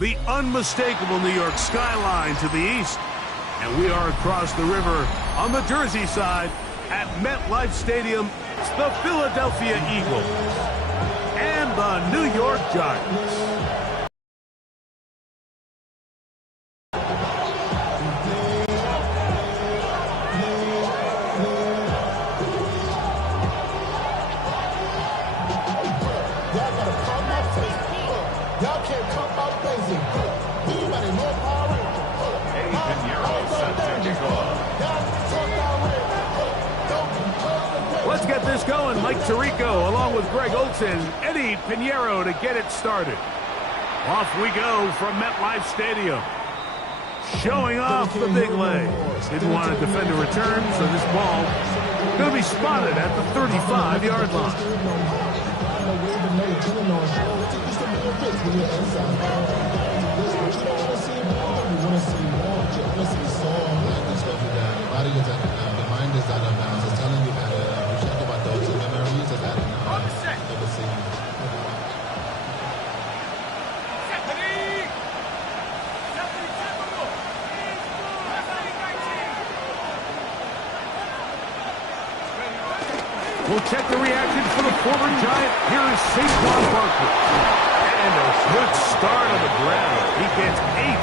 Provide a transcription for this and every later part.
The unmistakable New York skyline to the east. And we are across the river on the Jersey side at MetLife Stadium. It's the Philadelphia Eagles and the New York Giants. Let's get this going. Mike Tirico along with Greg Olson, Eddie Pinheiro to get it started. Off we go from MetLife Stadium. Showing off the big leg. Didn't want to defend a return, so this ball going to be spotted at the 35-yard line. We'll check the reaction for the former Giant. Here is Saquon Barkley. And a good start on the ground. He gets 8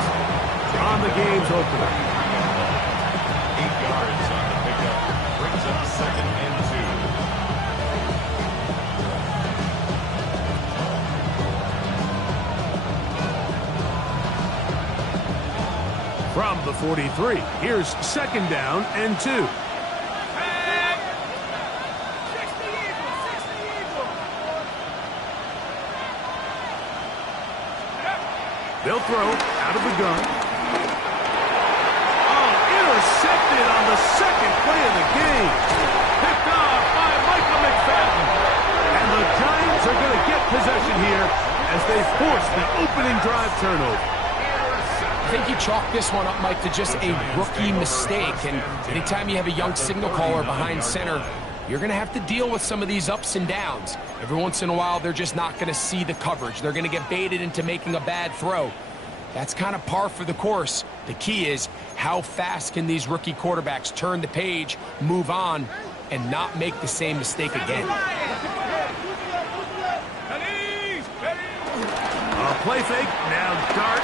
on the game's opener. 8 yards on the pickup. Brings up 2nd and 2. From the 43, here's 2nd down and 2. They'll throw out of the gun. Oh, intercepted on the 2nd play of the game. Picked off by Michael McFadden. And the Giants are going to get possession here as they force the opening drive turnover. I think you chalk this one up, Mike, to just a rookie mistake. And anytime you have a young signal caller behind center, you're going to have to deal with some of these ups and downs. Every once in a while, they're just not going to see the coverage. They're going to get baited into making a bad throw. That's kind of par for the course. The key is how fast can these rookie quarterbacks turn the page, move on, and not make the same mistake again. A play fake, now dart.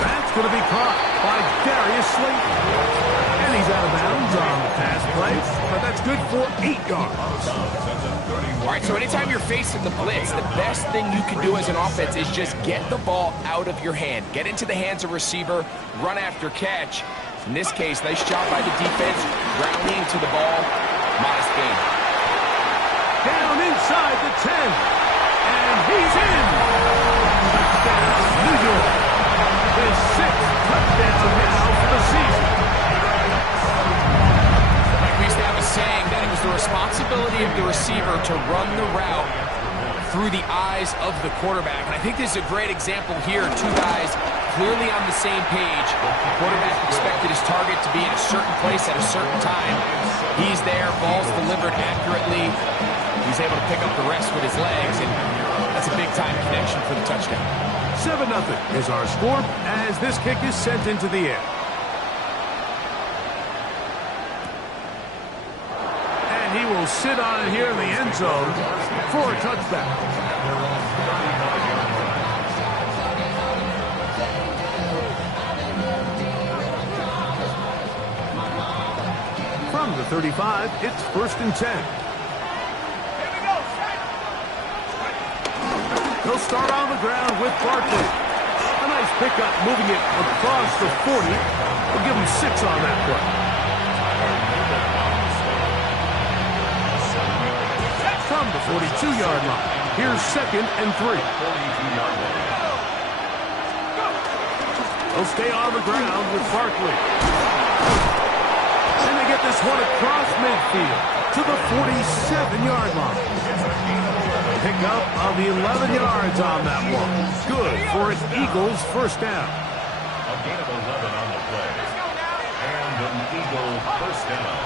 That's going to be caught by Darius Slayton. And he's out of bounds on the pass play, but that's good for 8 yards. All right, so anytime you're facing the blitz, the best thing you can do as an offense is just get the ball out of your hand. Get into the hands of receiver, run after catch. In this case, nice job by the defense, grounding to the ball, modest gain. Down inside the 10, and he's in. Touchdown, New York. His 6th touchdown now for the season. Saying that it was the responsibility of the receiver to run the route through the eyes of the quarterback. And I think this is a great example here. 2 guys clearly on the same page. The quarterback expected his target to be in a certain place at a certain time. He's there, ball's delivered accurately. He's able to pick up the rest with his legs, and that's a big-time connection for the touchdown. 7-0 is our score as this kick is sent into the air. He will sit on it here in the end zone for a touchback. From the 35, it's 1st and 10. He'll start on the ground with Barkley. A nice pickup, moving it across the 40. We'll give him 6 on that play. From the 42-yard line, here's 2nd and 3. He'll stay on the ground with Barkley. And get this one across midfield to the 47-yard line. Pickup of 11 yards on that one. Good for an Eagles first down. A gain of 11 on the play. And an Eagle first down.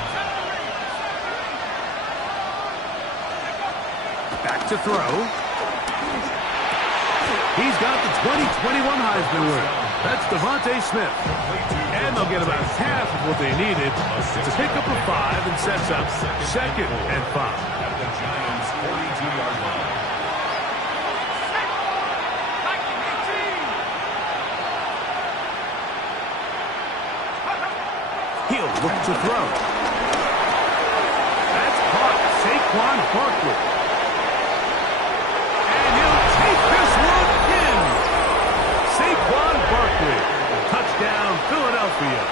Back to throw. He's got the 2021 Heisman winner. That's Devontae Smith. And they'll get about half of what they needed. It's a pickup of 5 and sets up 2nd and 5. At the Giants' 42-yard line. He'll look to throw. That's caught. Saquon Barkley. And he'll take this one in. Saquon Barkley. Touchdown, Philadelphia.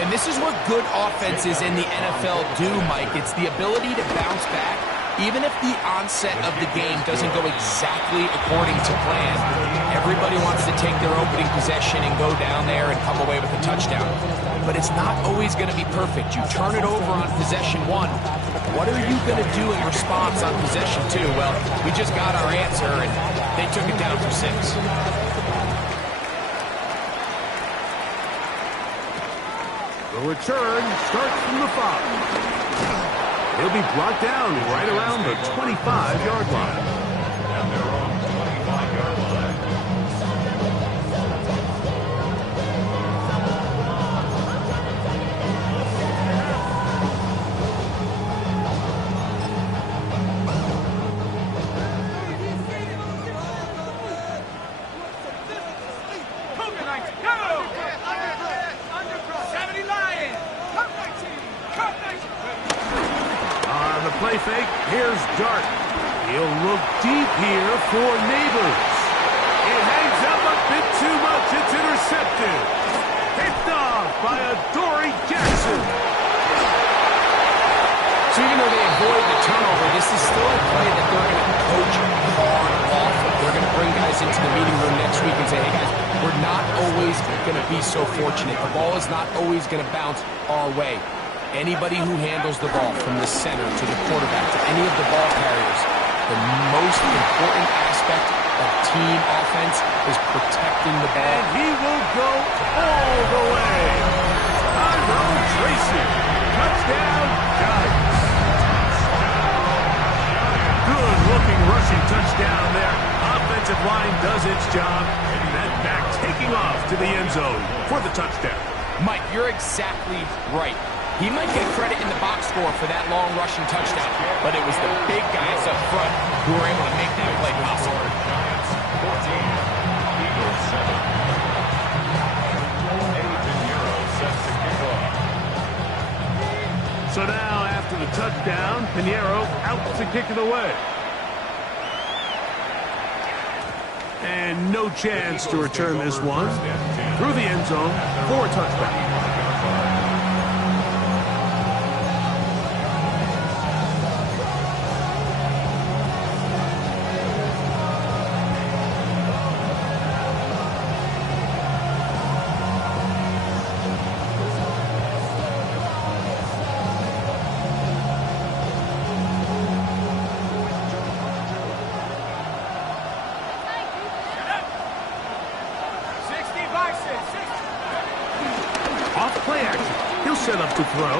And this is what good offenses in the NFL do, Mike. It's the ability to bounce back, even if the onset of the game doesn't go exactly according to plan. Everybody wants to take their opening possession and go down there and come away with a touchdown. But it's not always going to be perfect. You turn it over on possession 1. What are you going to do in response on possession 2? Well, we just got our answer, and they took it down for 6. The return starts from the 5. He'll be brought down right around the 25-yard line. And their own 25-yard line. Play fake. Here's Dart. He'll look deep here for Neighbors. It hangs up a bit too much. It's intercepted. Picked off by Adoree Jackson. So even though they avoid the turnover, this is still a play that they're going to coach hard off of. They're going to bring guys into the meeting room next week and say, hey guys, we're not always going to be so fortunate. The ball is not always going to bounce our way. Anybody who handles the ball from the center to the quarterback to any of the ball carriers, the most important aspect of team offense is protecting the ball. And he will go all the way. Tyrone Tracy. Touchdown, Giants. Good-looking rushing touchdown there. Offensive line does its job. And that back taking off to the end zone for the touchdown. Mike, you're exactly right. He might get credit in the box score for that long rushing touchdown, but it was the big guys up front who were able to make that play possible. Giants 14, Eagles 7. Eddie Piñeiro set to kick off. So now, after the touchdown, Piñeiro out to kick it away. And no chance to return this one through the end zone for a touchdown. Off play action. He'll set up to throw.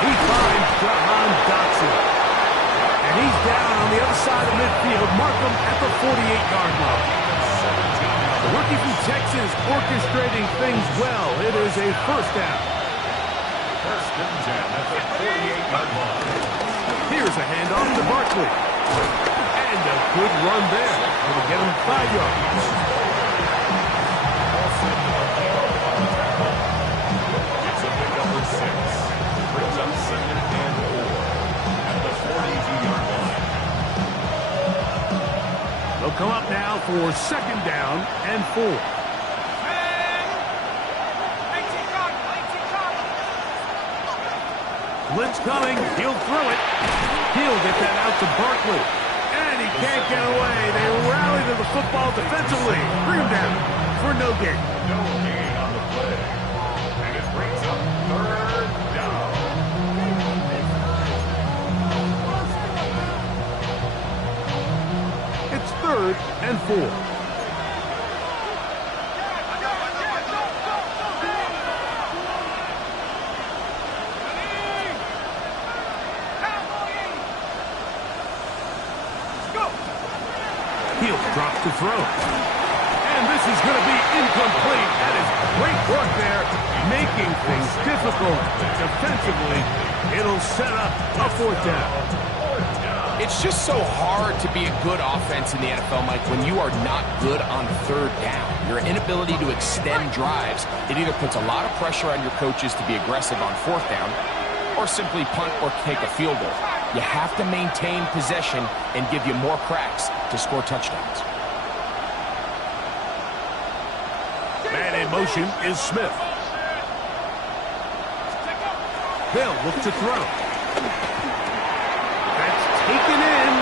He finds Jahan Dotson. And he's down on the other side of midfield. Mark him at the 48-yard line. The rookie from Texas orchestrating things well. It is a first down. First and 10 at the 48-yard line. Here's a handoff to Barkley. And a good run there. It'll get him 5 yards. It's a pickup of 6. Brings up 2nd and 4 at the 42-yard line. They'll come up now for 2nd down and 4. Blitz coming. He'll throw it. He'll get that out to Barkley. And he can't get away. They rally to the football defensively. Bring him down for no gain. No gain on the play. and 4. He'll drop to throw. And this is going to be incomplete. That is great work there, making things difficult defensively. It'll set up a 4th down. It's just so hard to be a good offense in the NFL, Mike, when you are not good on 3rd down. Your inability to extend drives, it either puts a lot of pressure on your coaches to be aggressive on 4th down or simply punt or take a field goal. You have to maintain possession and give you more cracks to score touchdowns. Man in motion is Smith. They'll look to throw. That's taken in.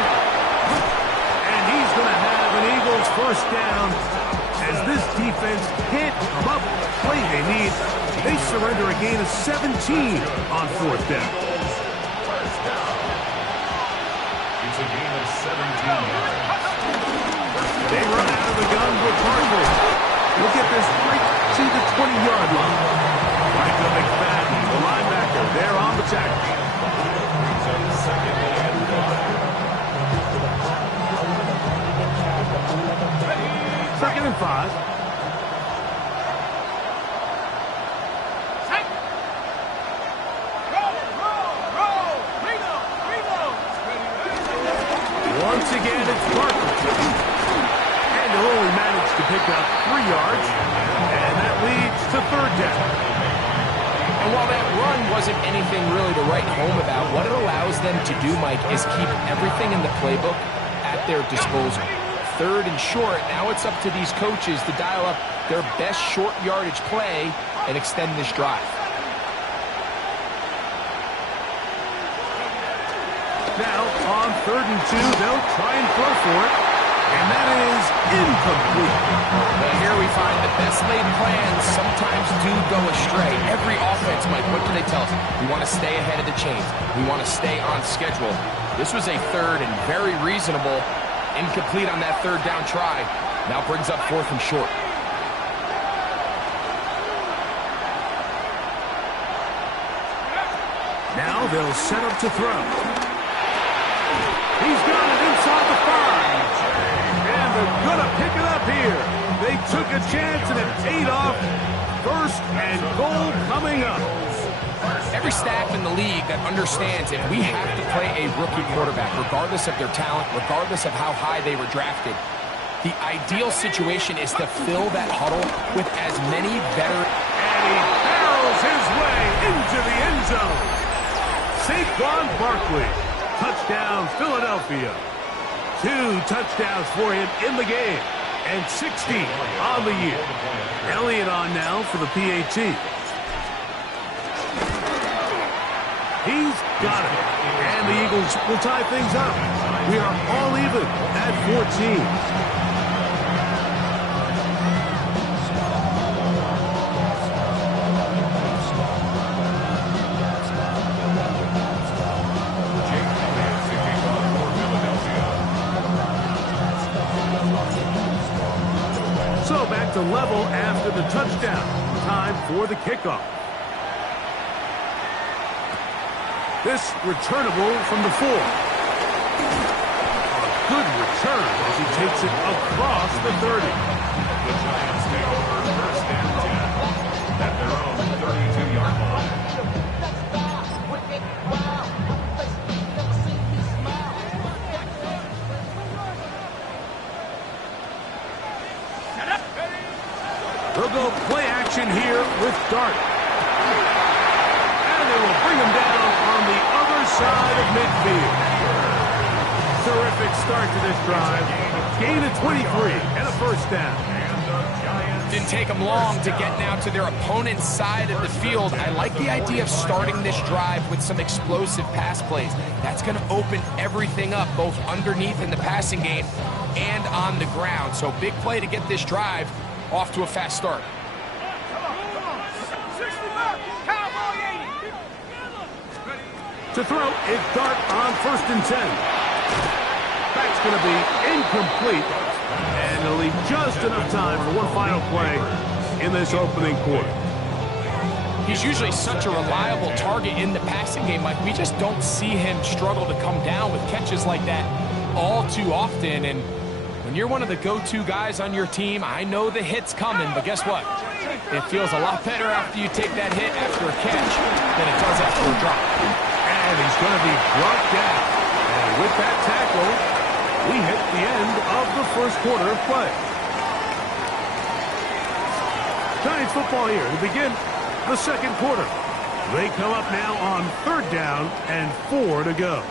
And he's going to have an Eagles 1st down. As this defense can't come up with the play they need, they surrender a gain of 17 on 4th down. It's a gain of 17 yards. They run out of the gun with Barkley. Look at this right to the 20-yard line. Michael McFadden, the linebacker, there on the tackle. Brings up 2nd and 1. 2nd and 5. Once again, it's Barkley. And he'll only manage to pick up 3 yards. And that leads to 3rd down. And while that run wasn't anything really to write home about, what it allows them to do, Mike, is keep everything in the playbook at their disposal. 3rd and short, now it's up to these coaches to dial up their best short yardage play and extend this drive. Now, on 3rd and 2, they'll try and throw for it. And that is incomplete. Well, here we find the best laid plans sometimes do go astray. Every offense, Mike, what do they tell us? We want to stay ahead of the chains. We want to stay on schedule. This was a 3rd and very reasonable. Incomplete on that 3rd down try. Now brings up 4th and short. Now they'll set up to throw. He's got it inside the 5. And they're going to pick it up here. They took a chance and it paid off. 1st and goal coming up. Every staff in the league that understands if we have to play a rookie quarterback, regardless of their talent, regardless of how high they were drafted, the ideal situation is to fill that huddle with as many veterans. And he barrels his way into the end zone. Saquon Barkley. Touchdown, Philadelphia. 2 touchdowns for him in the game. And 60 on the year. Elliott on now for the PAT. He's got it. And the Eagles will tie things up. We are all even at 14. So back to level after the touchdown. Time for the kickoff. This returnable from the 4. A good return as he takes it across the 30. The Giants take over 1st and 10 at their own 32-yard line. They'll go play action here with Dart. And they will bring him down on the other side of midfield. Terrific start to this drive. Gain of 23 and a 1st down. Didn't take them long to get now to their opponent's side of the field. I like the idea of starting this drive with some explosive pass plays. That's going to open everything up, both underneath in the passing game and on the ground. So big play to get this drive off to a fast start. To throw, it's Dart on 1st and 10. That's going to be incomplete. And it'll leave just enough time for one final play in this opening quarter. He's usually such a reliable target in the passing game, Mike. We just don't see him struggle to come down with catches like that all too often. And when you're one of the go-to guys on your team, I know the hit's coming, but guess what? It feels a lot better after you take that hit after a catch than it does after a drop. And he's going to be brought down. And with that tackle, we hit the end of the first quarter of play. Giants football here to begin the second quarter. They come up now on 3rd down and 4 to go.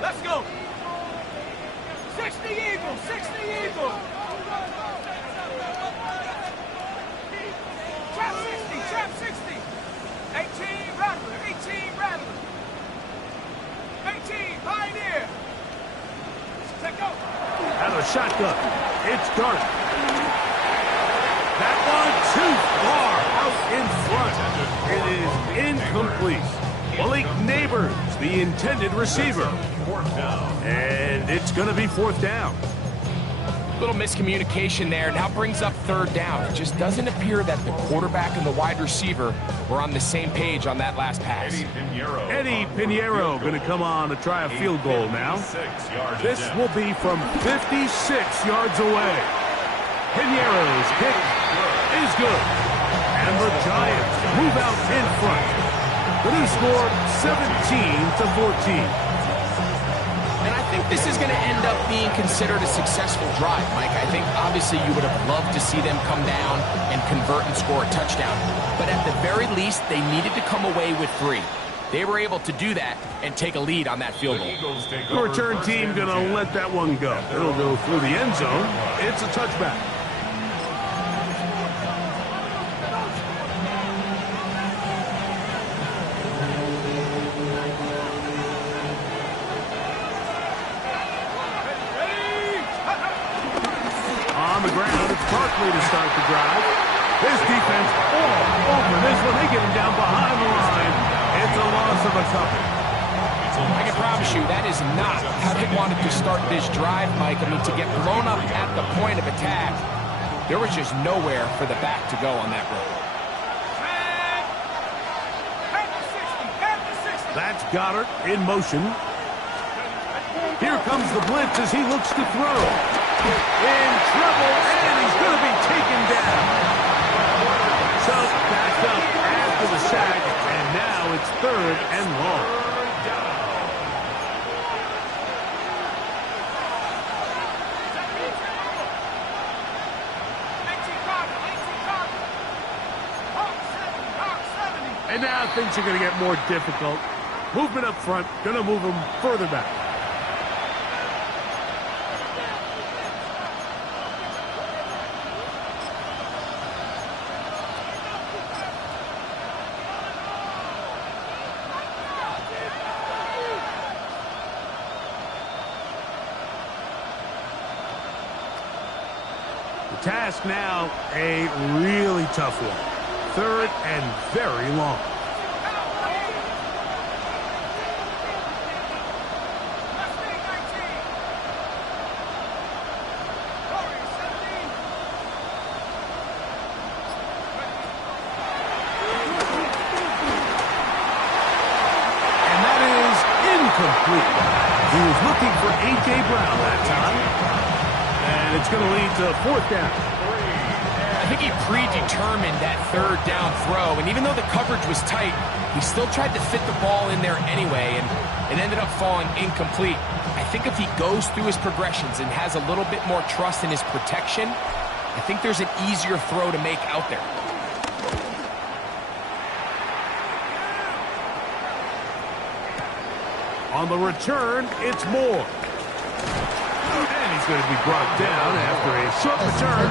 Let's go. 60 Eagles, 60 Eagles. Trap 60. 18 Rattler, 18 Rattler. 18 Pioneer. Take go. Out of shotgun. It's Dart. That one too far out in front. It is incomplete. Malik Neighbors, the intended receiver. And it's going to be 4th down. Little miscommunication there. Now brings up 3rd down. It just doesn't appear that the quarterback and the wide receiver were on the same page on that last pass. Eddie Pinheiro going to come on to try a field goal now. This will be from 56 yards away. Pinheiro's kick is good. And the Giants move out in front. The new score, 17-14. And I think this is going to end up being considered a successful drive, Mike. I think obviously you would have loved to see them come down and convert and score a touchdown. But at the very least, they needed to come away with 3. They were able to do that and take a lead on that field goal. The return team going to let that one go. It'll go through the end zone. It's a touchback. To start the drive. His defense all over this one. They get him down behind the line. It's a loss of a couple. I can promise you that is not how they wanted to start this drive, Mike. I mean, to get blown up at the point of attack, there was just nowhere for the back to go on that road. That's Goddard in motion. Here comes the blitz as he looks to throw. In trouble, and he's going to be taken down. So back up after the sack, and now it's 3rd and long. And now things are going to get more difficult. Movement up front, going to move them further back. The task now, a really tough one. 3rd and very long. And that is incomplete. He was looking for A.J. Brown that time. And it's going to lead to 4th down. I think he predetermined that 3rd down throw, and even though the coverage was tight, he still tried to fit the ball in there anyway, and it ended up falling incomplete. I think if he goes through his progressions and has a little bit more trust in his protection, I think there's an easier throw to make out there. On the return, it's Moore. And he's going to be brought down after a short return.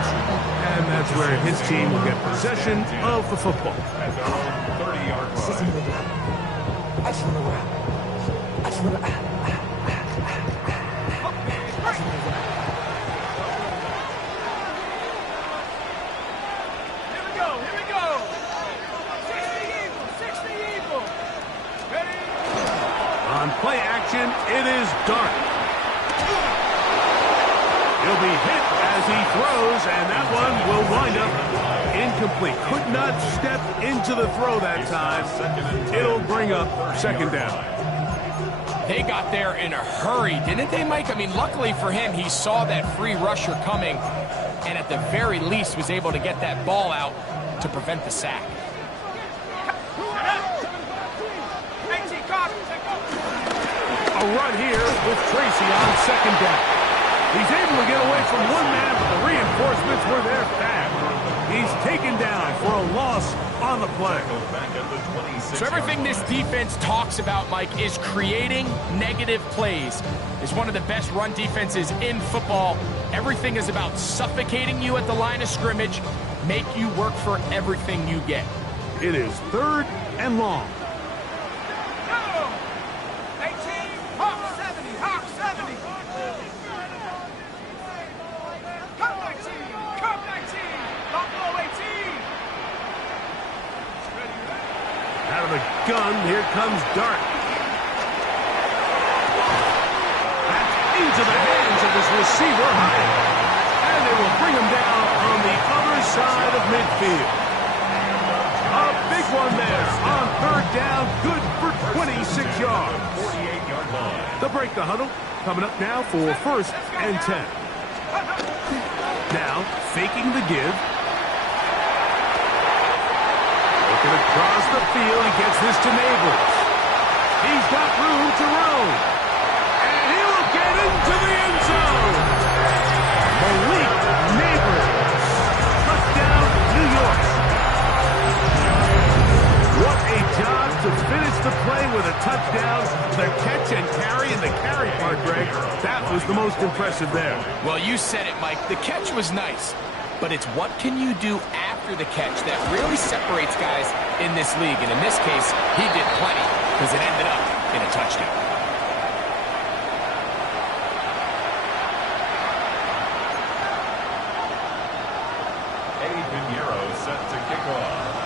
And that's where his team will get possession of the football. 30-yard Here we go. On play action, it is Dart. He'll be hit as he throws, and that one will wind up incomplete. Could not step into the throw that time. It'll bring up second down. They got there in a hurry, didn't they, Mike? I mean, luckily for him, he saw that free rusher coming, and at the very least was able to get that ball out to prevent the sack. A run here with Tracy on second down. He's able to get away from one man, but the reinforcements were there fast. He's taken down for a loss on the play. So everything this defense talks about, Mike, is creating negative plays. It's one of the best run defenses in football. Everything is about suffocating you at the line of scrimmage, make you work for everything you get. It is 3rd and long. Out of the gun, here comes Dart. That's into the hands of his receiver, Hyatt. And they will bring him down on the other side of midfield. A big one there on 3rd down, good for 26 yards. 48-yard line. They'll break the huddle. Coming up now for 1st and 10. Now, faking the give. Looking across the field, he gets this to Neighbors. He's got room to roam. And he will get into the end zone. Malik Neighbors. Touchdown, New York. What a job to finish the play with a touchdown. The catch and carry, and the carry part, Greg, that was the most impressive there. Well, you said it, Mike. The catch was nice, but it's what can you do after the catch that really separates guys in this league. And in this case, he did plenty because it ended up in a touchdown. Eddie Pinheiro set to kick off.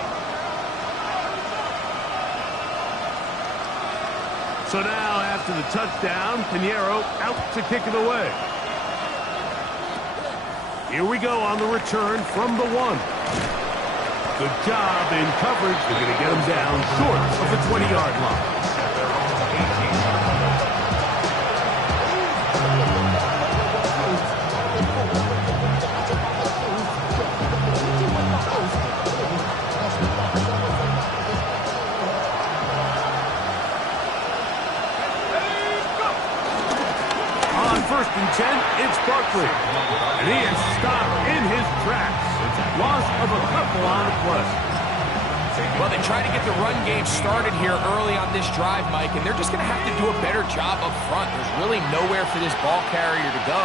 So now, after the touchdown, Pinheiro out to kick it away. Here we go on the return from the 1. Good job in coverage. They're going to get him down short of the 20-yard line. On 1st and 10, it's Barkley. And he is stopped in his tracks. Loss of a couple on the play. Well, they try to get the run game started here early on this drive, Mike, and they're just going to have to do a better job up front. There's really nowhere for this ball carrier to go.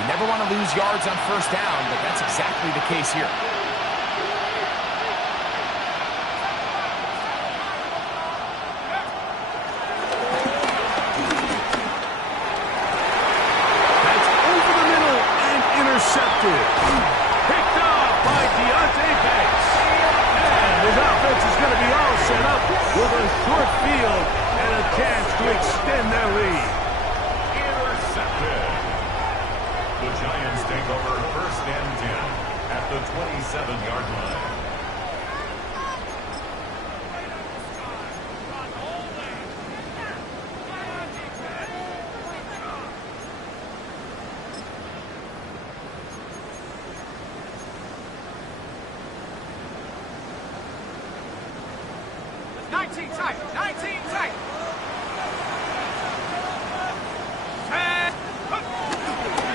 You never want to lose yards on 1st down, but that's exactly the case here. Intercepted. Picked off by Deontay Banks. And his offense is going to be all set up with a short field and a chance to extend their lead. Intercepted. The Giants take over 1st and 10 at the 27-yard line.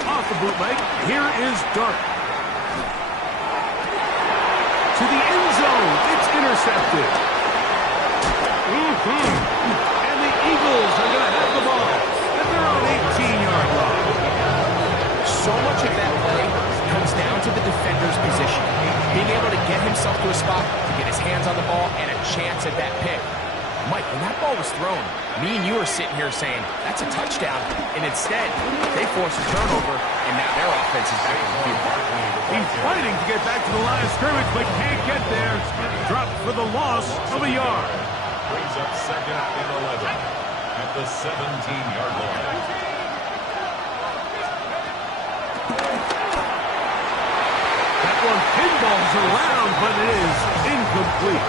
Off the bootleg, here is Dart. To the end zone, it's intercepted. And the Eagles are going to have the ball at their own 18-yard line. So much of that play comes down to the defender's position. Being able to get himself to a spot, to get his hands on the ball, and a chance at that pick. Mike, when that ball was thrown, me and you were sitting here saying, that's a touchdown. And instead, they forced a turnover, and now their offense is back in the field. He's fighting to get back to the line of scrimmage, but can't get there. Dropped for the loss of a yard. Brings up 2nd and 11 at the 17-yard line. That one pinballs around, but it is incomplete.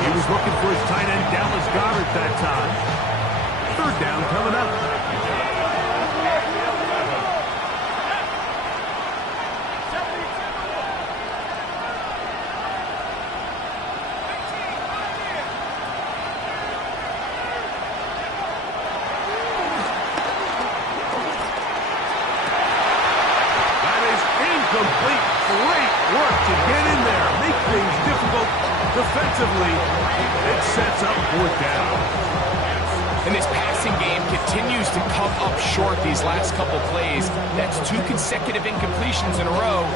He was looking for his tight end, Dallas Goedert, that time. Third down coming up. Complete. Great work to get in there. Make things difficult defensively. It sets up fourth down. And this passing game continues to come up short these last couple plays. That's 2 consecutive incompletions in a row.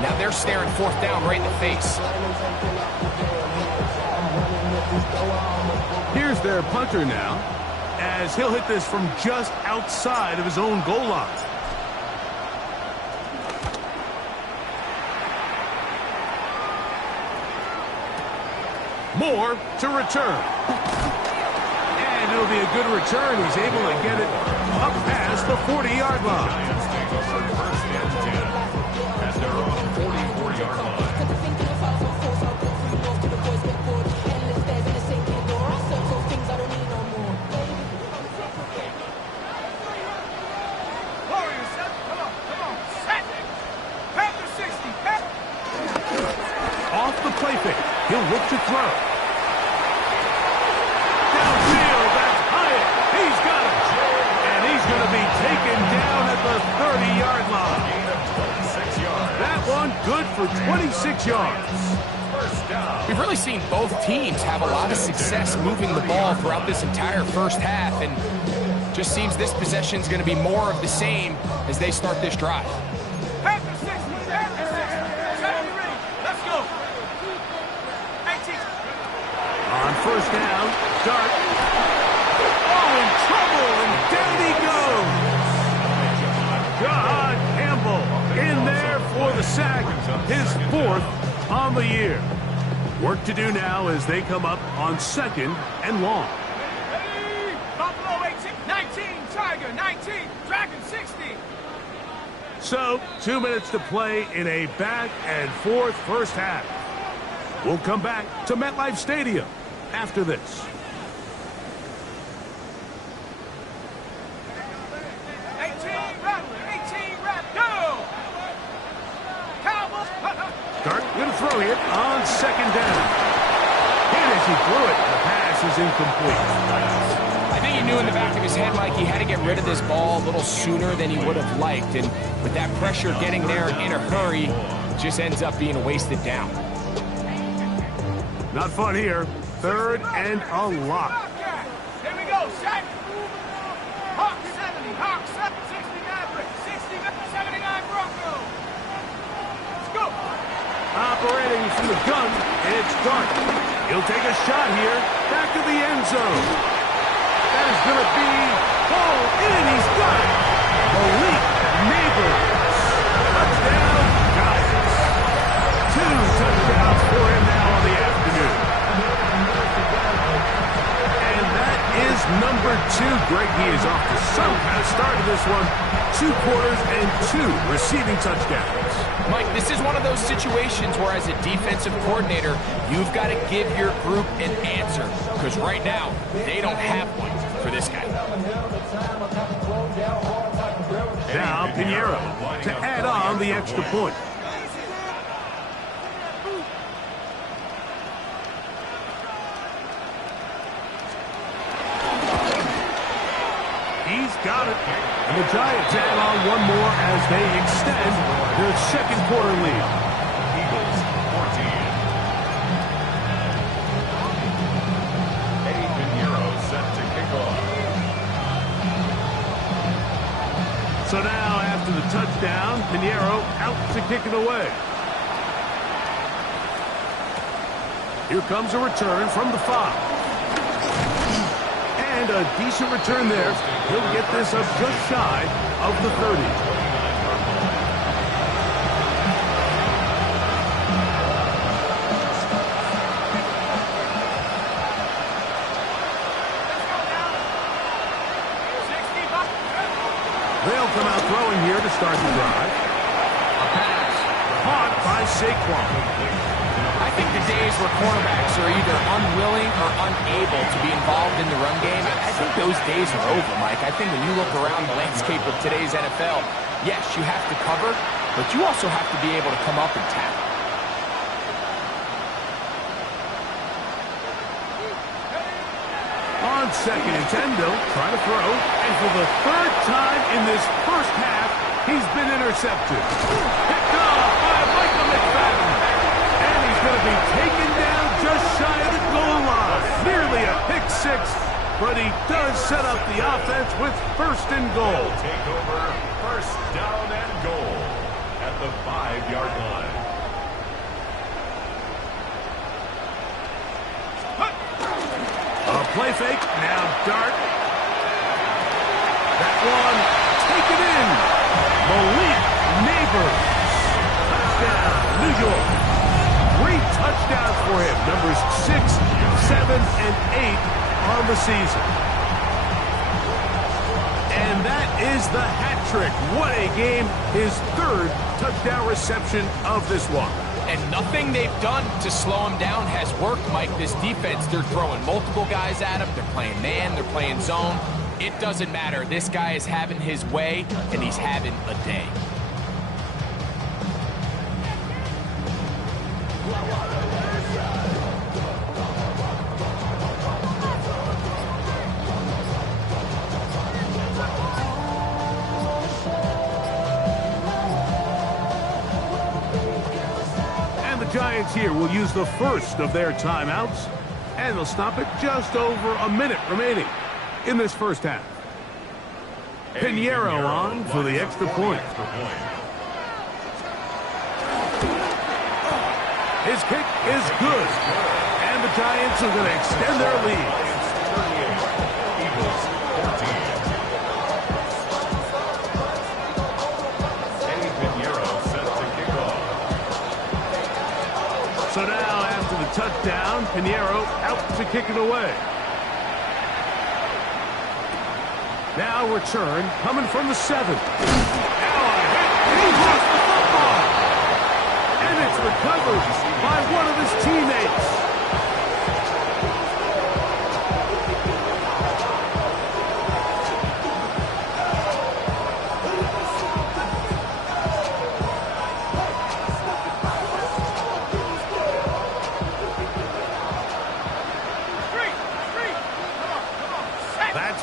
Now they're staring fourth down right in the face. Here's their punter now, as he'll hit this from just outside of his own goal line. Moore to return. And it'll be a good return. He's able to get it up past the 40-yard line. Giants take over first and 10 at their own 44-yard line. Warriors, set. Come on. Set. Panther 60. Off the play fake. He'll look to throw. Downfield, that's Hyatt. He's got it. And he's going to be taken down at the 30-yard line. Gain of 26 yards. That one good for 26 yards. First down. We've really seen both teams have a lot of success moving the ball throughout this entire first half, and just seems this possession is going to be more of the same as they start this drive. Panther 60. Panther 60. 70 ready. Let's go. 18. On first down, Dart. Oh, in trouble, and down he goes. Jahan Campbell in there for the sack, his 4th on the year. Work to do now as they come up on 2nd and long. Buffalo 18. 19. Tiger 19. Dragon 60. So, 2 minutes to play in a back and forth first half. We'll come back to MetLife Stadium after this. 18 Rattler. 18 Rattler. Go. Cowboys. Dart going to throw here on 2nd down. And as he threw it, the pass is incomplete. I think he knew in the back of his head, Mike, he had to get rid of this ball a little sooner than he would have liked. And with that pressure getting there in a hurry, it just ends up being a wasted down. Not fun here. 3rd and a lot. Here we go. Set. Hawk 70. Hawk 60 Maverick. 60 79 Bronco. Let's go. Operating from the gun, it's Dart. He'll take a shot here. Back to the end zone. That is going to be pulled in. He's got it. Malik Neighbors. Touchdown, Giants. 2 touchdowns for him now on the afternoon. And that is number 2. Greg, he is off to some kind of start to this one. 2 quarters and 2 receiving touchdowns. Mike, this is one of those situations where as a defensive coordinator, you've got to give your group an answer. Because right now, they don't have one for this guy. Now, Pinheiro to add on the extra point. He's got it. And the Giants add on one more as they extend their 2nd quarter lead. Eagles 14. Eddie Pinheiro set to kick off. So now, after the touchdown, Pinheiro out to kick it away. Here comes a return from the 5. And a decent return there. He'll get this up just shy of the 30. come out throwing here to start the drive. A pass. Caught by Saquon. I think the days where cornerbacks are either unwilling or unable to be involved in the run game, I think those days are over, Mike. I think when you look around the landscape of today's NFL, yes, you have to cover, but you also have to be able to come up and tackle. On second and 10, Bill, trying to throw. And for the third time in this first half, he's been intercepted. Picked off by Michael McFadden. And he's going to be taken down just shy of the goal line. Nearly a pick six, but he does set up the offense with first and goal. Take over first down and goal at the 5-yard line. A play fake, now Dart. That one, taken in. Malik Neighbors. Touchdown, New York. 3 touchdowns for him. Numbers 6, 7, and 8 on the season. And that is the hat trick. What a game. His 3rd touchdown reception of this one. And nothing they've done to slow him down has worked, Mike. This defense, they're throwing multiple guys at him. They're playing man, they're playing zone. It doesn't matter. This guy is having his way, and he's having a day. Giants here will use the first of their timeouts, and they'll stop it just over a minute remaining in this first half. Pinheiro on for the extra point. His kick is good, and the Giants are going to extend their lead. Eagles 14. Eddie Pinheiro set to kick off. So now, after the touchdown, Pinheiro out to kick it away. Now return, coming from the 7. Now a hit, and he lost the football. And it's recovered by one of his teammates.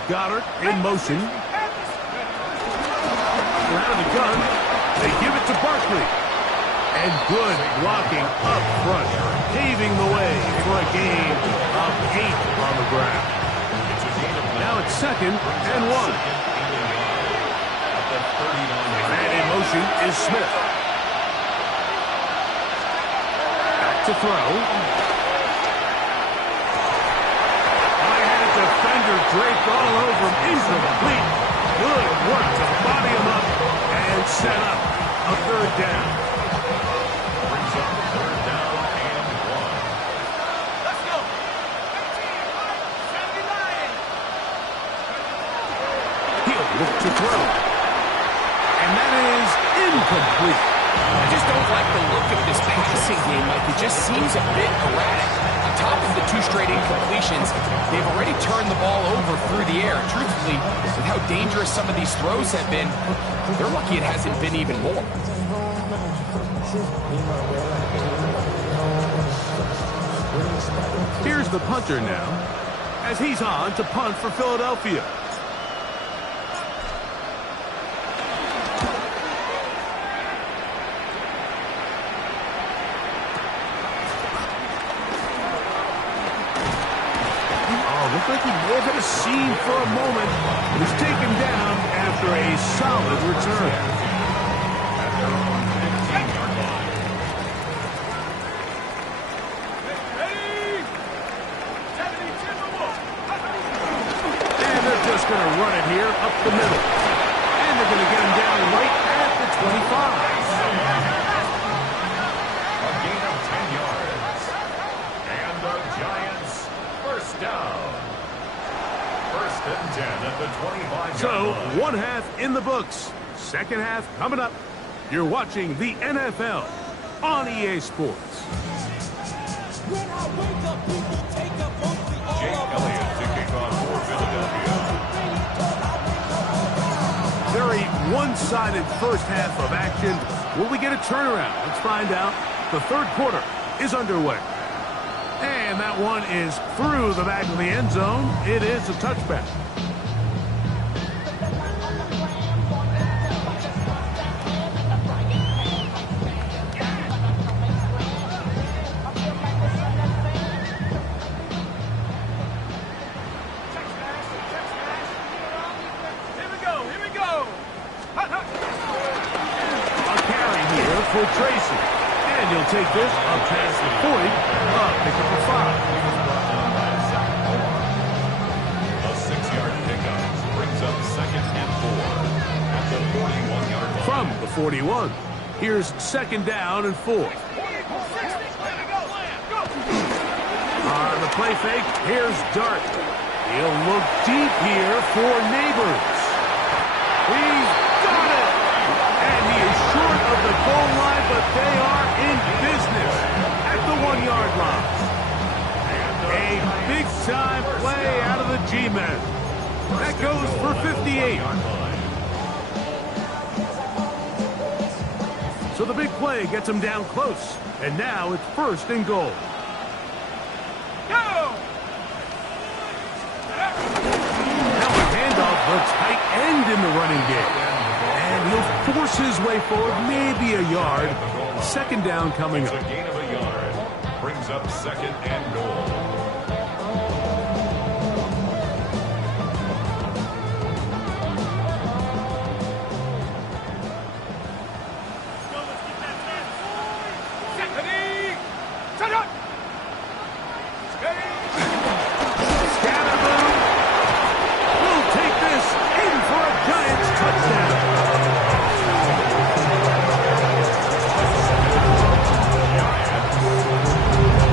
Goddard in motion. Out of the gun. They give it to Barkley. And good blocking up front, paving the way for a gain of 8 on the ground. Now it's 2nd and 1. And in motion is Smith. Back to throw. Defender draped all over him. Incomplete. Good work to body him up and set up a 3rd down. Brings up 3rd down and 1. Let's go. 18, 79. He'll look to throw. And that is incomplete. I just don't like the look of this passing game, Mike. It just seems a bit erratic. On top of the 2 straight incompletions, they've already turned the ball over through the air. Truthfully, with how dangerous some of these throws have been, they're lucky it hasn't been even more. Here's the punter now, as he's on to punt for Philadelphia. Looks like he may have hit a seam for a moment. He was taken down after a solid return. And they're just going to run it here up the middle. And they're going to get him down right at the 25. A gain of 10 yards. And the Giants first down. First and 10 at the 25-yard So, line. one half in the books. Second half coming up. You're watching the NFL on EA Sports. Jake Elliott to kick off for Philadelphia. Very one-sided first half of action. Will we get a turnaround? Let's find out. The third quarter is underway. And that one is through the back of the end zone. It is a touchback. For Tracy. And he'll take this up past the 40. Pick up a 5. A 6-yard pickup brings up second and 4 at the 41-yard line. From the 41. Here's second down and 4. On the play fake, here's Dart. He'll look deep here for Neighbors. He's got it! And he is short of the goal line, but they are in business at the 1-yard line. A big-time play out of the G-men. That goes for 58. So the big play gets him down close. And now it's first and goal. Go! Now a handoff, the tight end in the running game. And he'll force his way forward, maybe a yard. Second down coming It's up. a gain of a yard. Brings up second and goal. Scatterboo will take this in for a Giants touchdown.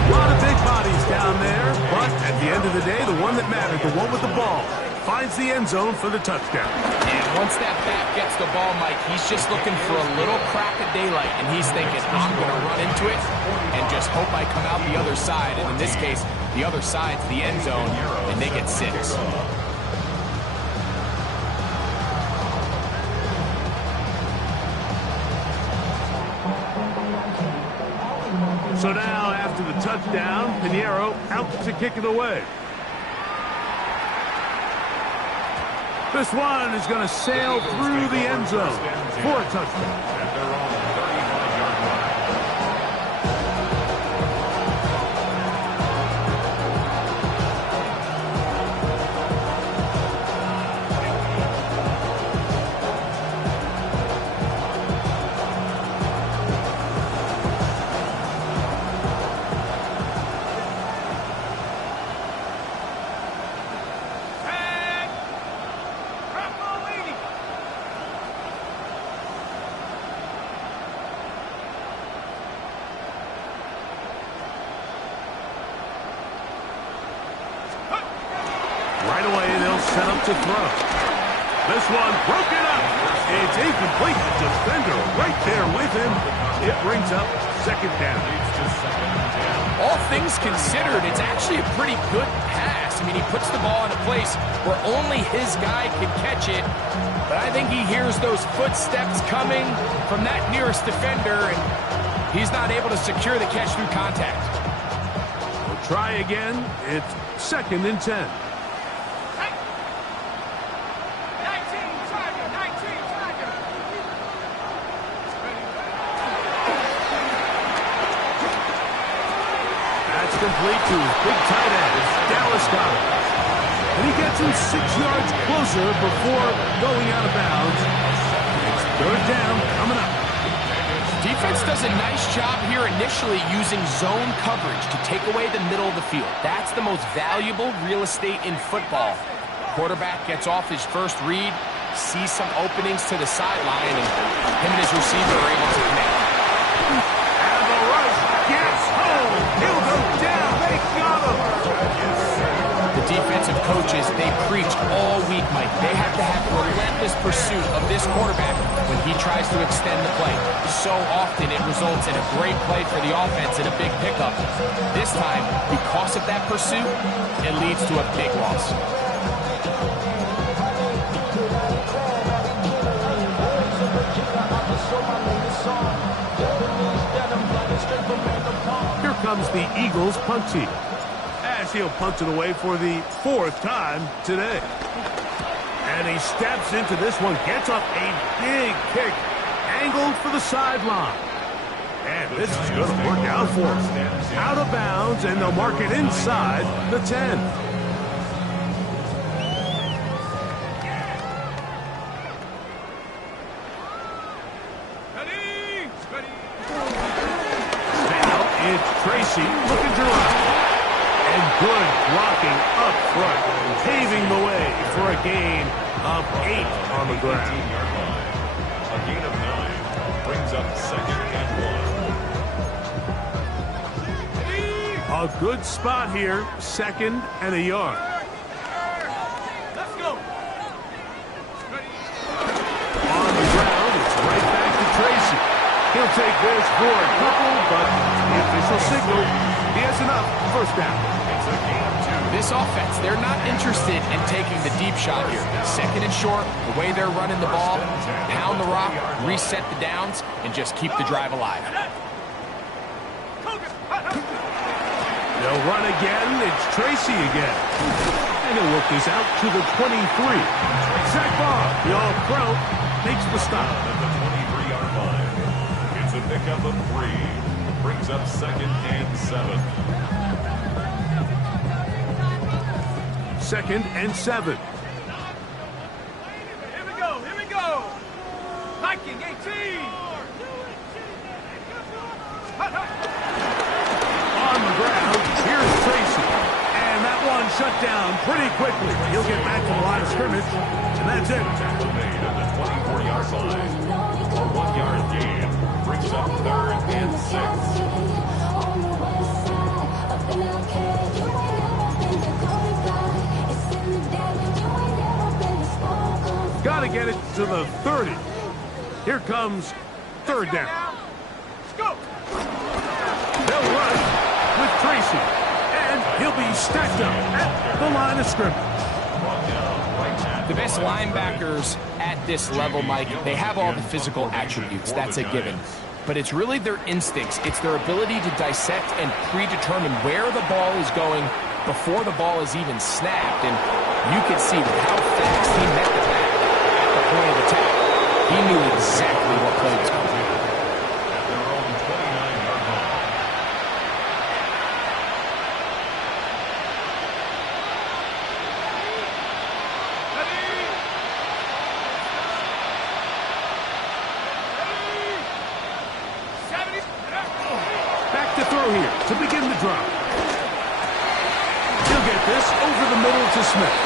A lot of big bodies down there, but at the end of the day, the one that mattered, the one with the ball, finds the end zone for the touchdown. And once that back gets the ball, Mike, he's just looking for a little crack of daylight, and he's thinking, I'm going to run into it and just hope I come out the other side. And in this case, the other side's the end zone, and they get 6. So now, after the touchdown, Pinheiro out to kick it away. This one is going to sail through the end zone for a touchdown. At their own 35-yard line. Right away, they'll set up to throw. This one broken up. It's incomplete. The defender right there with him. It brings up second down. All things considered, it's actually a pretty good pass. I mean, he puts the ball in a place where only his guy can catch it. But I think he hears those footsteps coming from that nearest defender, and he's not able to secure the catch through contact. We'll try again. It's second and 10. Complete to his big tight end, Dallas Goedert. And he gets him 6 yards closer before going out of bounds. It's third down coming up. Defense does a nice job here initially using zone coverage to take away the middle of the field. That's the most valuable real estate in football. Quarterback gets off his first read, sees some openings to the sideline, and him and his receiver are able to connect. And the rush gets home. He'll go down. They got him. The defensive coaches, they preached all week, Mike. They have to have relentless pursuit of this quarterback when he tries to extend the play. So often it results in a great play for the offense and a big pickup. This time, because of that pursuit, it leads to a big loss. Here comes the Eagles punt team, as he'll punt it away for the 4th time today. And he steps into this one, gets up a big kick, angled for the sideline. And this is going to work out for him. Out of bounds, and they'll mark it inside the 10. Tracy looking to run. And good blocking up front, paving the way for a gain of 8 on the ground. A gain of 9 brings up 2nd and 1. A good spot here, 2nd and a yard. Let's go. On the ground, it's right back to Tracy. He'll take this for a couple, but the official signal, he has enough. First down. It's a gain of 2. This offense, they're not interested in taking the deep shot here. 2nd and short, the way they're running the ball, pound the rock, reset the downs, and just keep the drive alive. They'll run again. It's Tracy again. And he'll work this out to the 23. Zach Baugh, the all-pro, makes the stop. At the 23-yard line. It's a pickup of 3. Brings up 2nd and 7. 2nd and 7. Here we go. Here we go. Viking 18. On the ground, here's Tracy. And that one shut down pretty quickly. He'll get back to the line of scrimmage, and that's it. Tackle made at the 24-yard line. A 1-yard gain. Brings up 3rd and 6. Got to get it to the 30. Here comes 3rd down. Let's go. They'll run with Tracy. And he'll be stacked up at the line of scrimmage. The best linebackers at this level, Mike, they have all the physical attributes. That's a given. But it's really their instincts. It's their ability to dissect and predetermine where the ball is going before the ball is even snapped. And you can see with how fast he met the back at the point of attack. He knew exactly what play was coming. At their own 29-yard line. Back to throw here to begin the drive. He'll get this over the middle to Smith.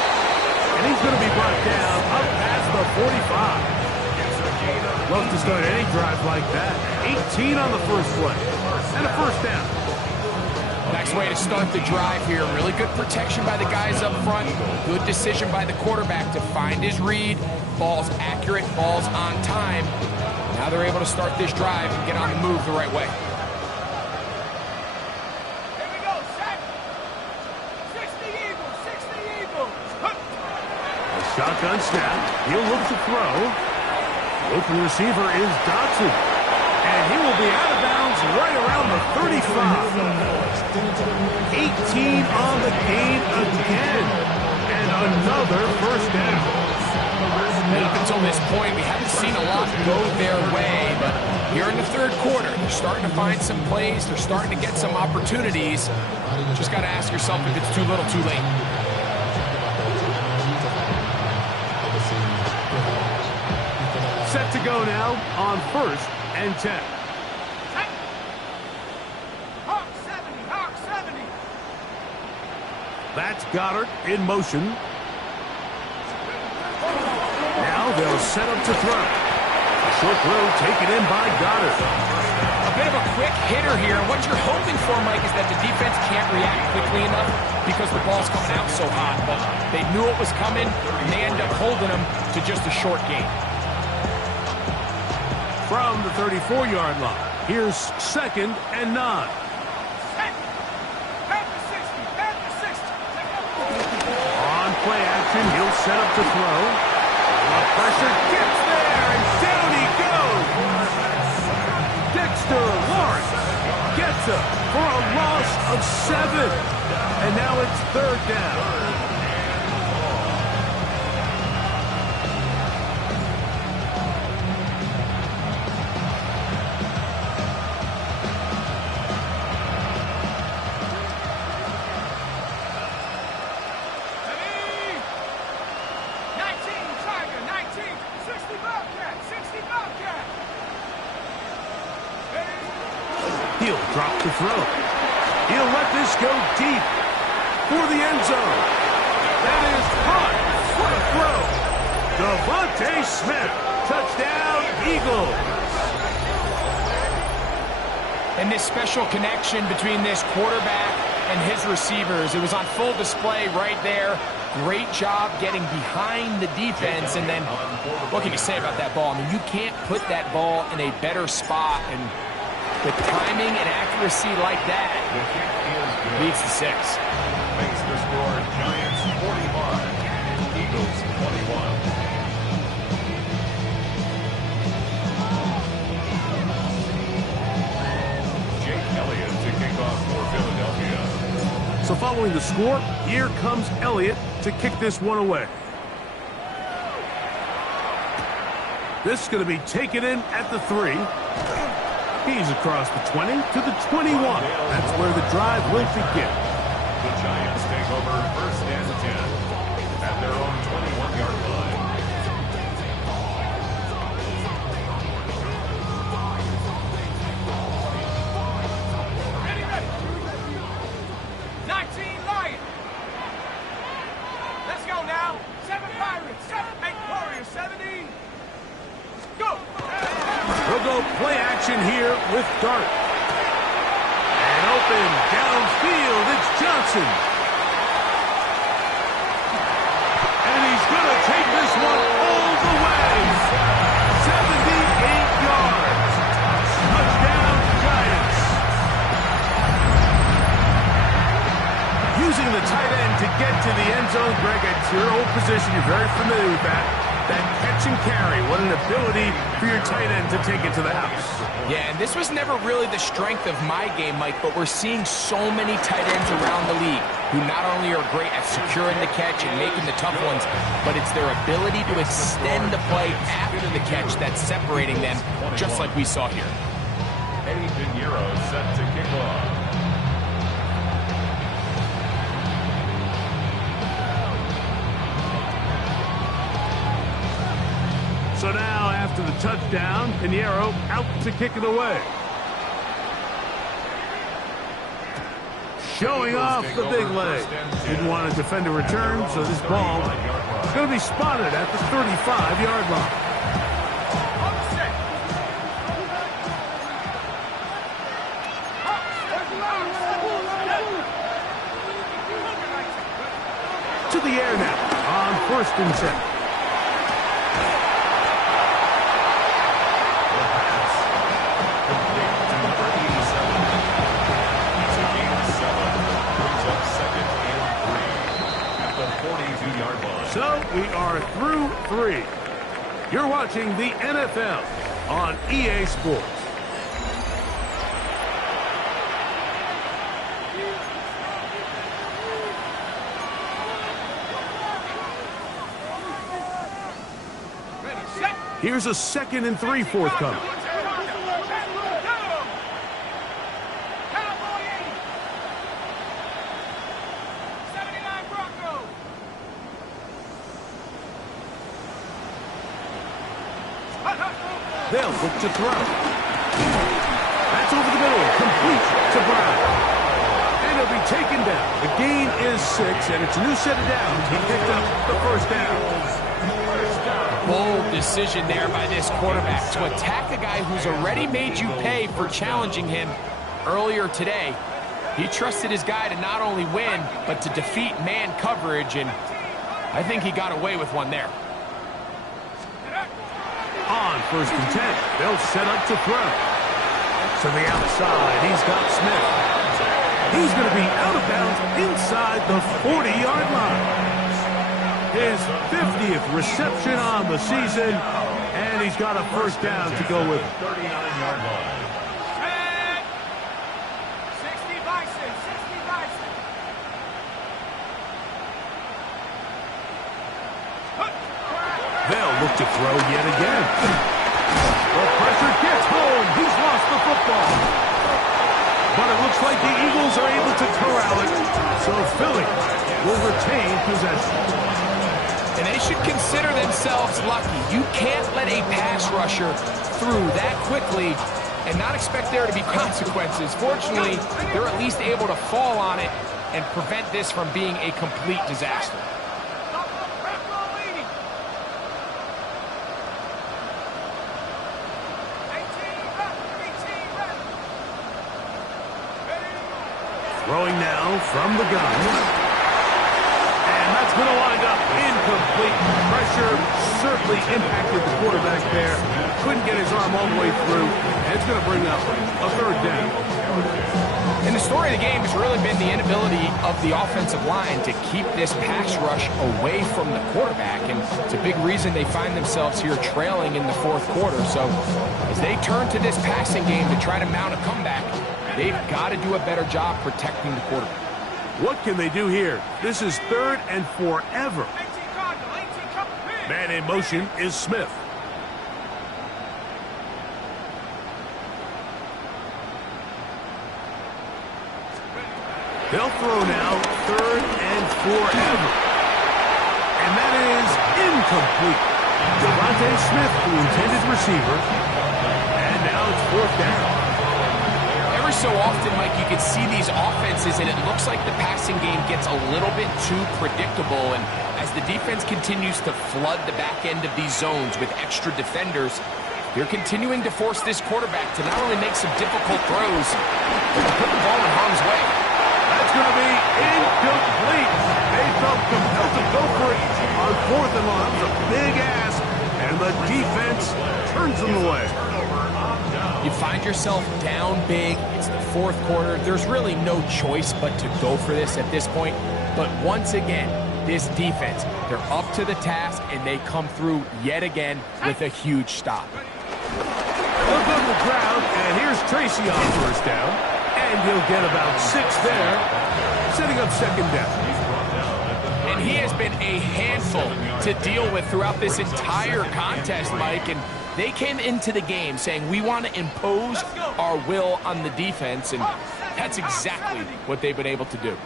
And he's going to be brought down up past the 45. Love to start any drive like that. 18 on the first play. And a first down. Nice way to start the drive here. Really good protection by the guys up front. Good decision by the quarterback to find his read. Ball's accurate, ball's on time. Now they're able to start this drive and get on the move the right way. Here we go, set. 60 Eagles, 60 Eagles. A shotgun snap. He'll look to throw. The open receiver is Dotson. And he will be out of bounds right around the 35. 18 on the gain again. And another first down. Up until this point, we haven't seen a lot go their way, but here in the 3rd quarter, they're starting to find some plays. They're starting to get some opportunities. Just got to ask yourself if it's too little, too late. Set to go now on 1st and 10. Hawk 70, Hawk 70. That's Goddard in motion. Now they'll set up to throw. A short throw taken in by Goddard. bit of a quick hitter here. What you're hoping for, Mike, is that the defense can't react quickly enough because the ball's coming out so hot. But they knew it was coming, and they end up holding them to just a short gain. From the 34-yard line, here's 2nd and 9. On play action, he'll set up to throw. Pressure gets there, and down he goes. Dexter Lawrence gets up for a loss of 7. And now it's 3rd down. He'll drop the throw. He'll let this go deep for the end zone. That is caught. What a throw. Devontae Smith. Touchdown, Eagles. And this special connection between this quarterback and his receivers, it was on full display right there. Great job getting behind the defense. And then, what can you say about that ball? I mean, you can't put that ball in a better spot. And with timing and accuracy like that, leads to 6. Makes the score Giants 45, Eagles 21. Jake Elliott to kick off for Philadelphia. So following the score, here comes Elliott to kick this one away. This is going to be taken in at the 3. He's across the 20 to the 21. That's where the drive will begin. The Giants take over 1st and 10 at their own 21-yard line. Ready. 19 Lions. Let's go now. 7 Pirates. 8 Warriors. 70. Go. We'll go play action here with Dart. And open downfield, it's Johnson. And he's going to take this one all the way. 78 yards. Touchdown, Giants. Using the tight end to get to the end zone, Greg, it's your old position. You're very familiar with that. That catch and carry, what an ability for your tight end to take it to the house. Yeah, and this was never really the strength of my game, Mike, but we're seeing so many tight ends around the league who not only are great at securing the catch and making the tough ones, but it's their ability to extend the play after the catch that's separating them, just like we saw here. Eddie Pinheiro set to kick off. So now, after the touchdown, Pinheiro out to kick it away. Showing off the big leg. Didn't want to defend a return, so this ball is going to be spotted at the 35-yard line. To the air now on 1st and 10. So we are through 3. You're watching the NFL on EA Sports. Here's a 2nd and 3 forthcoming. They'll look to throw. That's over the middle, complete to Brown. And he'll be taken down. The gain is 6, and it's a new set of downs. He picked up the 1st down. Bold decision there by this quarterback to attack a guy who's already made you pay for challenging him earlier today. He trusted his guy to not only win, but to defeat man coverage, and I think he got away with one there. On 1st and 10, they'll set up to throw. To the outside, he's got Smith. He's going to be out of bounds inside the 40-yard line. His 50th reception on the season, and he's got a first down to go with it. 39-yard line. 60 Bison, 60 Bison. They'll look to throw yet again. The pressure gets home. He's lost the football. But it looks like the Eagles are able to corral it, so Philly will retain possession. And they should consider themselves lucky. You can't let a pass rusher through that quickly and not expect there to be consequences. Fortunately, they're at least able to fall on it and prevent this from being a complete disaster. Throwing now from the gun. And that's going to wind up incomplete. Pressure certainly impacted the quarterback there. Couldn't get his arm all the way through. And it's going to bring up a third down. And the story of the game has really been the inability of the offensive line to keep this pass rush away from the quarterback. And it's a big reason they find themselves here trailing in the 4th quarter. So as they turn to this passing game to try to mount a comeback, they've got to do a better job protecting the quarterback. What can they do here? This is 3rd and forever. Man in motion is Smith. They'll throw now 3rd and forever. And that is incomplete. Devontae Smith, the intended receiver. And now it's 4th down. Every so often, Mike, you can see these offenses, and it looks like the passing game gets a little bit too predictable. And as the defense continues to flood the back end of these zones with extra defenders, they're continuing to force this quarterback to not only make some difficult throws, but to put the ball in harm's way. That's going to be incomplete. They felt compelled to go for it on 4th and long. That was a big ask, and the defense turns them away. You find yourself down big. It's the 4th quarter. There's really no choice but to go for this at this point. But once again, this defense, they're up to the task, and they come through yet again with a huge stop. Look over the crowd, and here's Tracy on 1st down. And he'll get about 6 there, setting up 2nd down. And he has been a handful to deal with throughout this entire contest, Mike. And they came into the game saying, we want to impose our will on the defense, and that's exactly what they've been able to do.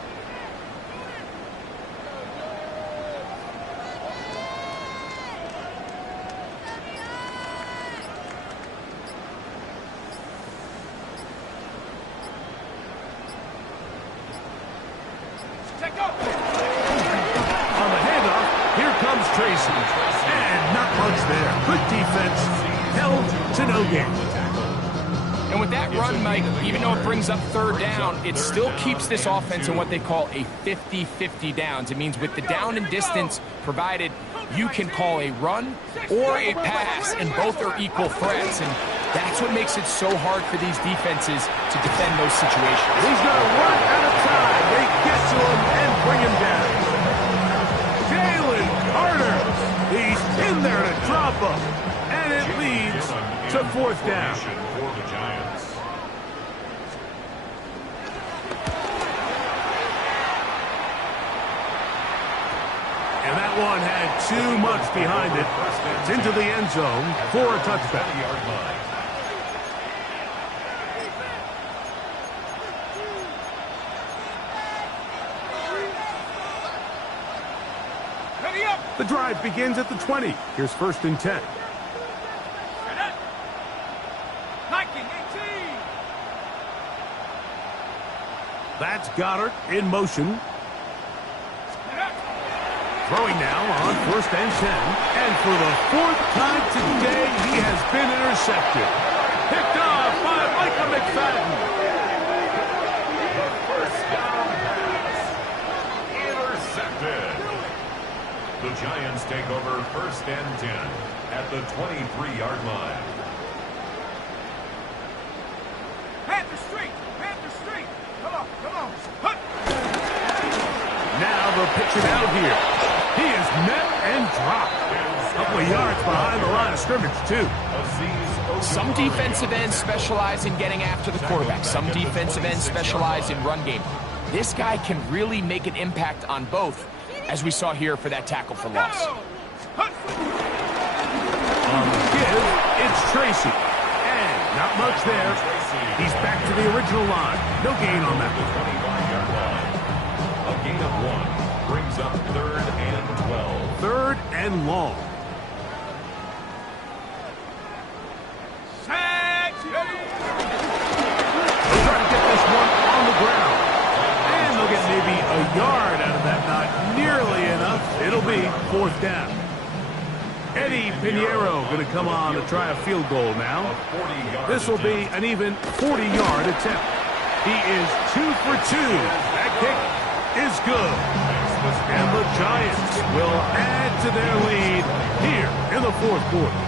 On the handoff, here comes Tracy. And not much there. Good defense, held to no gain. And with that run, Mike, even though it brings up 3rd down, it still keeps this offense in what they call a 50-50 downs. It means with the down and distance provided, you can call a run or a pass, and both are equal threats. And that's what makes it so hard for these defenses to defend those situations. He's going to run out of time. They get to him and bring him down. Jalen Carter, he's in there to drop him. And it leads to 4th down. For the Giants. And that one had too much behind it. It's into the end zone for a touchdown. Ready up. The drive begins at the 20. Here's 1st and 10. Nike 18. That's Goddard in motion. Throwing now on 1st and 10. And for the 4th time today, he has been intercepted. Picked off by Micah McFadden. First down pass. Intercepted. The Giants take over 1st and 10 at the 23-yard line. Panther Street! Panther Street! Come on, come on. Hunt. Now they'll pitch it out here. He is met and dropped. A couple of yards behind the line of scrimmage, too. Some defensive ends specialize in getting after the quarterback. Some defensive ends specialize in run game. This guy can really make an impact on both, as we saw here for that tackle for loss. On the give, it's Tracy. And not much there. He's back to the original line. No gain on that one. 25-yard line. A gain of 1 brings up 3rd and 12. 3rd and long. Sack! They'll try to get this one on the ground. And they'll get maybe a yard out of that. Not nearly enough. It'll be 4th down. Eddie Pinheiro going to come on to try a field goal now. This will be an even 40-yard attempt. He is 2 for 2. That kick is good. And the Giants will add to their lead here in the 4th quarter.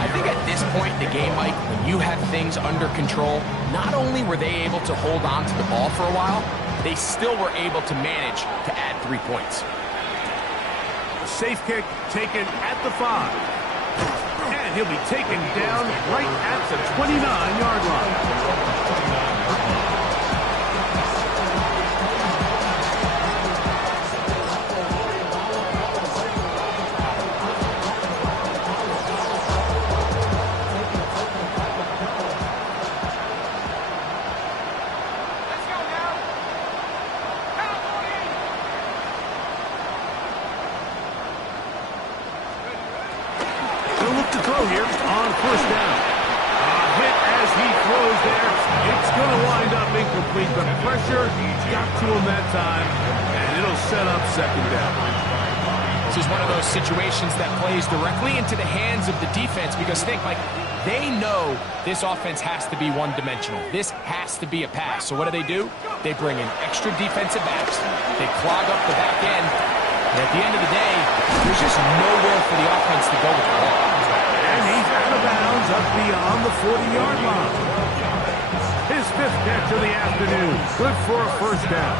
I think at this point in the game, Mike, when you have things under control, not only were they able to hold on to the ball for a while, they still were able to manage to add 3 points. A safe kick taken at the 5. And he'll be taken down right at the 29-yard line. Let's go now. Cowboys! He'll look to throw here on 1st down. A hit as he throws there. It's going to wind up incomplete. The pressure got to him that time, and it'll set up 2nd down. This is one of those situations that plays directly into the hands of the defense because think, Mike, they know this offense has to be one-dimensional. This has to be a pass. So what do? They bring in extra defensive backs. They clog up the back end. And at the end of the day, there's just nowhere for the offense to go with the ball. And he's out of bounds up beyond the 40-yard line. His 5th catch of the afternoon. Good for a 1st down.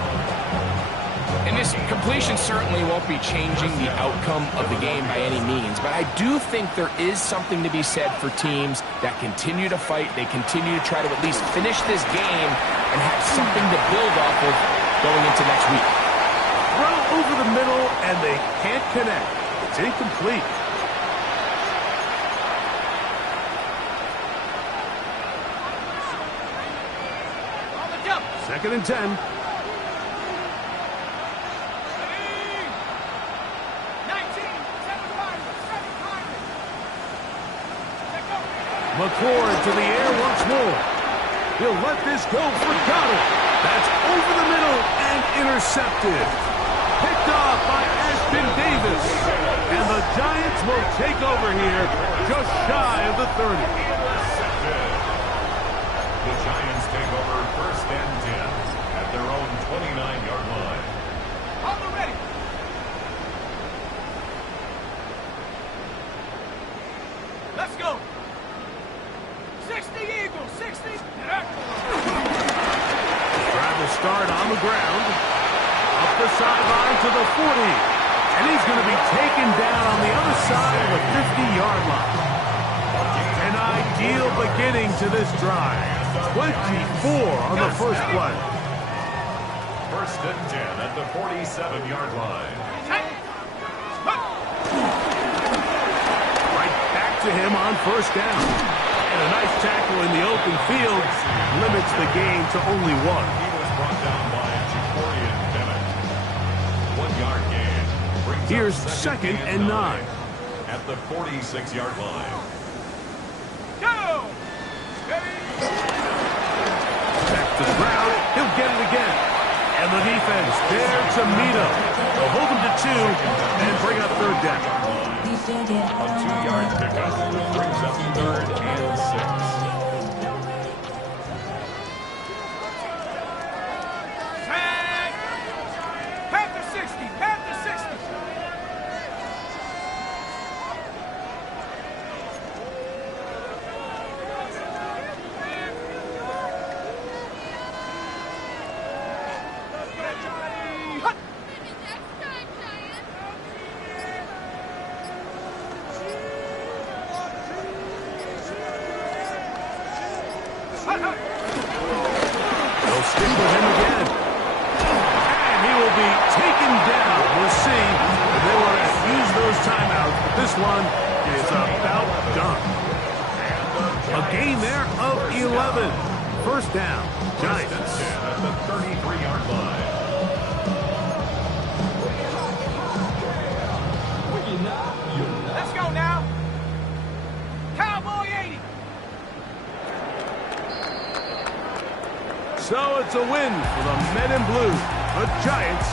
And this completion certainly won't be changing the outcome of the game by any means, but I do think there is something to be said for teams that continue to fight, they continue to try to at least finish this game and have something to build off of going into next week. Throw over the middle, and they can't connect. It's incomplete. On the jump. 2nd and 10. 19. 7-5. McCord to the air once more. He'll let this go for Goddard. That's over the middle and intercepted. Picked off by Ashton Davis. And the Giants will take over here just shy of the 30. The Giants take over 1st and 10 at their own 29-yard line. On the ready. Let's go. 60 Eagles, 60. Trying to start on the ground. Up the sideline to the 40. And he's going to be taken down on the other side of the 50-yard line. An ideal beginning to this drive. 24 on the first play. 1st and 10 at the 47-yard line. Right back to him on 1st down. And a nice tackle in the open field limits the game to only 1. He was brought down by Jacorian Bennett. 1-yard gain. Brings Here's up 2nd and 9. At the 46-yard line. Go! Back to the ground. He'll get it again. And the defense there to meet him. They'll hold them to 2 and bring up third down. A 2-yard pickup brings up 3rd and 6. Panther 60, Panther 60. They'll stick with him again. And he will be taken down. We'll see if they want to use those timeouts. But this one is about done. A gain there of 11. First down, Giants. At the 33-yard line. Let's go now. Cowboy 80. So it's a win for the Men in Blue. The Giants